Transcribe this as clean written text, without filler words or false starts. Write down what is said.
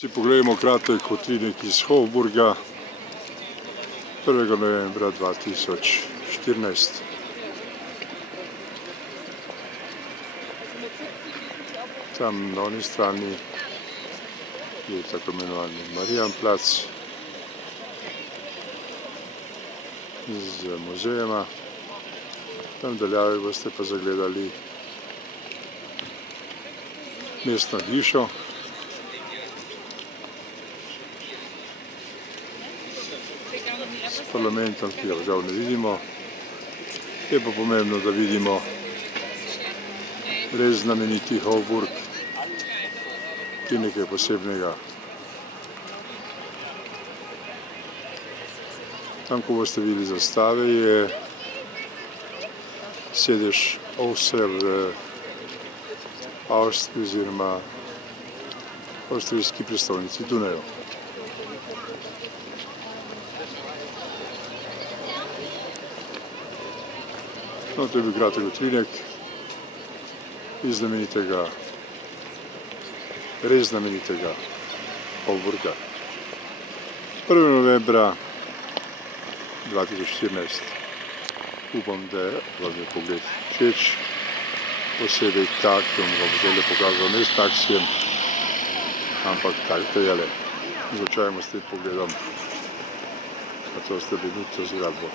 Si pogledamo kratek utrinek iz Hofburga 1. novembra 2014. Tam na oni strani je tako imenovani Marijanplac z muzejema. Tam daljavi boste pa zagledali mestno hišo. S parlamentom, ki ga žal ne vidimo. Je pa pomembno, da vidimo res znameniti Hofburg, ki je nekaj posebnega. Tam, ko boste videli zastave, je sedež Avstrije v Avstriji oziroma avstrijski prestolnici Dunaju. No, to je bil kratek utrinek iz znamenitega, res znamenitega Hofburga. 1. novembra 2014. Upam, da vam je pogled všeč, posebej tak, ki vam ga bo zdaj pokazal ne s taksijem, ampak takole. Začajmo s tem pogledom na to znamenito zgradbo.